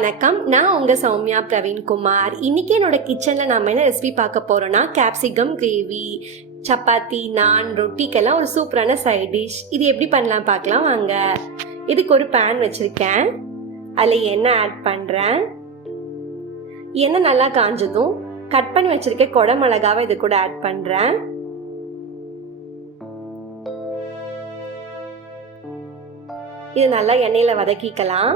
வணக்கம், நான் உங்க சௌமியா பிரவீன்குமார். இன்னைக்கு என்னோட கிச்சன்ல நாம என்ன ரெசிபி பார்க்க போறோம்னா கேப்சிகம் கிரேவி. சப்பாத்தி, நான், ரொட்டிக்கெல்லாம் ஒரு சூப்பரான சைட் டிஷ். இது எப்படி பண்ணலாம் பார்க்கலாம் வாங்க. இதுக்கு ஒரு பேன் வச்சிருக்கேன். அதில் எண்ணெய் ஆட் பண்றேன். எண்ணெய் நல்லா காஞ்சதும் கட் பண்ணி வச்சிருக்க கொடை மிளகாவை இது கூட ஆட் பண்றேன். இது நல்லா எண்ணெயில வதக்கிக்கலாம்.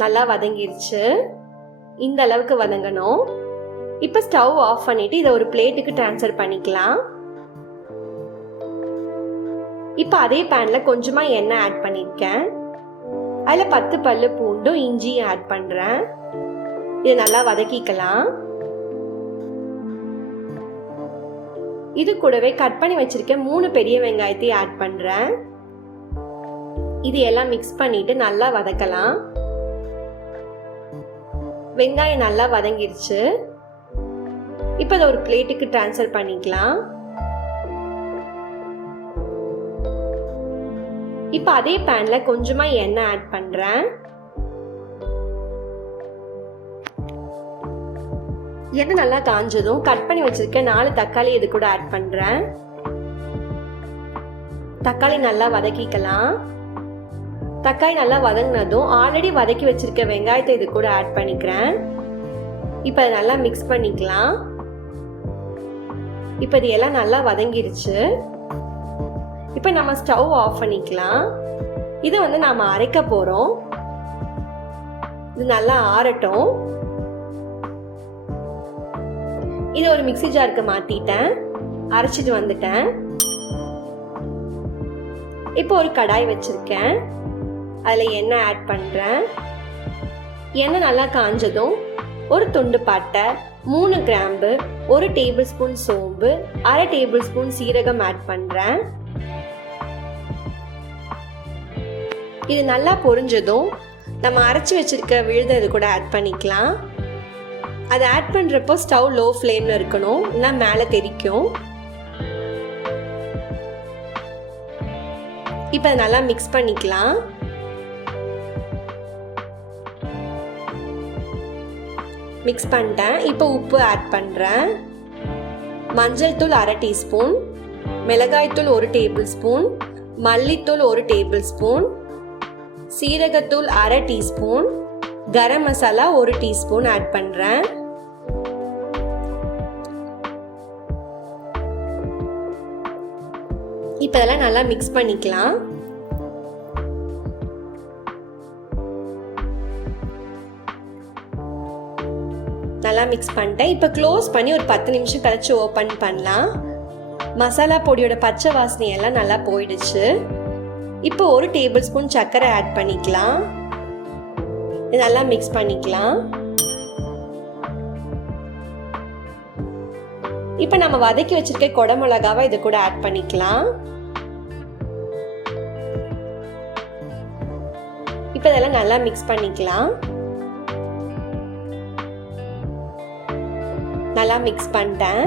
நல்லா வதங்கிருச்சு. இந்த அளவுக்கு வதங்கணும். இப்போ ஸ்டவ் ஆஃப் பண்ணிட்டு இதை ஒரு பிளேட்டுக்கு ட்ரான்ஸ்ஃபர் பண்ணிக்கலாம். இப்போ அதே பேன்ல கொஞ்சமா எண்ணெய் ஆட் பண்ணிருக்கேன். அதில் 10 பல்லு பூண்டும் இஞ்சியும் ஆட் பண்றேன். இதை நல்லா வதக்கிக்கலாம். இது கூடவே கட் பண்ணி வச்சிருக்க 3 பெரிய வெங்காயத்தை ஆட் பண்றேன். இது எல்லாம் மிக்ஸ் பண்ணிட்டு நல்லா வதக்கலாம். வெங்காயம் நல்லா வதங்கிருச்சு. இப்போ இதை ஒரு பிளேட்டுக்கு ட்ரான்ஸ்ஃபர் பண்ணிக்கலாம். இப்போ அதே பேன்ல கொஞ்சமா எண்ணெய் ஆட் பண்றேன். எண்ணெய் நல்லா காஞ்சதும் கட் பண்ணி வச்சிருக்க 4 தக்காளி இது கூட ஆட் பண்றேன். தக்காளி நல்லா வதக்கிக்கலாம். தக்காளி நல்லா வதங்கினதும் ஆல்ரெடி வதக்கி வச்சிருக்க வெங்காயத்தை இது கூட ஆட் பண்ணிக்கிறேன். இப்போ அதை நல்லா மிக்ஸ் பண்ணிக்கலாம். இப்போ இது எல்லாம் நல்லா வதங்கிருச்சு. இப்போ நம்ம ஸ்டவ் ஆஃப் பண்ணிக்கலாம். இதை நாம அரைக்க போறோம். இது நல்லா ஆறட்டும். இதை ஒரு மிக்ஸி ஜாருக்கு மாத்திட்டேன். அரைச்சிட்டு வந்துட்டேன். இப்போ ஒரு கடாய் வச்சிருக்கேன். அதில் எண்ணெய் ஆட் பண்ணுறேன். எண்ணெய் நல்லா காஞ்சதும் ஒரு துண்டு பட்டை, 3 கிராம்பு, 1 டேபிள் ஸ்பூன் சோம்பு, 1/2 டேபிள் ஸ்பூன் சீரகம் ஆட் பண்ணுறேன். இது நல்லா பொரிஞ்சதும் நம்ம அரைச்சி வச்சிருக்க விழுதை இது கூட ஆட் பண்ணிக்கலாம். அதை ஆட் பண்ணுறப்போ ஸ்டவ் லோ ஃப்ளேமில் இருக்கணும், இல்லைனா மேலே தெரிக்கும். இப்போ அதை நல்லா மிக்ஸ் பண்ணிக்கலாம். மிக்ஸ் பண்ணிட்டேன். இப்போ உப்பு ஆட் பண்ணுறேன். மஞ்சள் தூள் 1/2 டீஸ்பூன், மிளகாய்த்தூள் 1 டேபிள் ஸ்பூன், மல்லித்தூள் 1 டேபிள் ஸ்பூன், சீரகத்தூள் 1/2 teaspoon, garam masala 1 teaspoon add பண்ணுறேன். இப்போ இதெல்லாம் நல்லா மிக்ஸ் பண்ணிக்கலாம். நல்லா மிக்ஸ் பண்ணிட்டேன். இப்போ க்ளோஸ் பண்ணி ஒரு 10 நிமிஷம் கழிச்சு ஓப்பன் பண்ணலாம். மசாலா பொடியோட பச்சை வாசனை எல்லாம் நல்லா போயிடுச்சு. இப்போ 1 டேபிள் ஸ்பூன் சர்க்கரை ஆட் பண்ணிக்கலாம். இது நல்லா மிக்ஸ் பண்ணிக்கலாம். இப்போ நம்ம வதக்கி வச்சிருக்க கொடை மிளகாவை இது கூட ஆட் பண்ணிக்கலாம். இப்போ இதெல்லாம் நல்லா மிக்ஸ் பண்ணிக்கலாம். நல்லா மிக்ஸ் பண்ணிட்டேன்.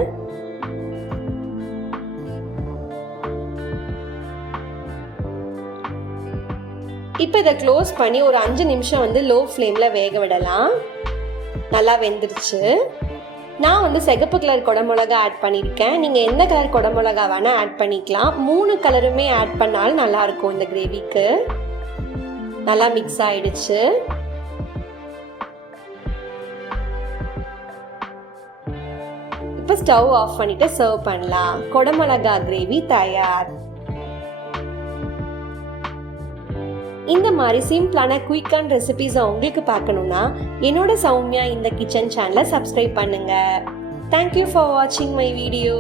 இப்போ இதை க்ளோஸ் பண்ணி ஒரு 5 நிமிஷம் லோ ஃப்ளேமில் வேக விடலாம். நல்லா வெந்துருச்சு. நான் சிகப்பு கலர் கொடை மிளகா ஆட் பண்ணியிருக்கேன். நீங்கள் எந்த கலர் கொடை மிளகா வேணால் ஆட் பண்ணிக்கலாம். 3 கலருமே ஆட் பண்ணாலும் நல்லாயிருக்கும் இந்த கிரேவிக்கு. நல்லா மிக்ஸ் ஆயிடுச்சு. இப்போ ஸ்டவ் ஆஃப் பண்ணிட்டு சர்வ் பண்ணலாம். கொடை மிளகா கிரேவி தயார். இந்த மாதிரி சிம்பிளான குயிக்கான ரெசிபிஸை உங்களுக்கு பார்க்கணும்னா என்னோட சௌமியா இந்த கிச்சன் சேனலை சப்ஸ்கிரைப் பண்ணுங்க. தேங்க்யூ ஃபார் வாட்சிங் மை வீடியோ.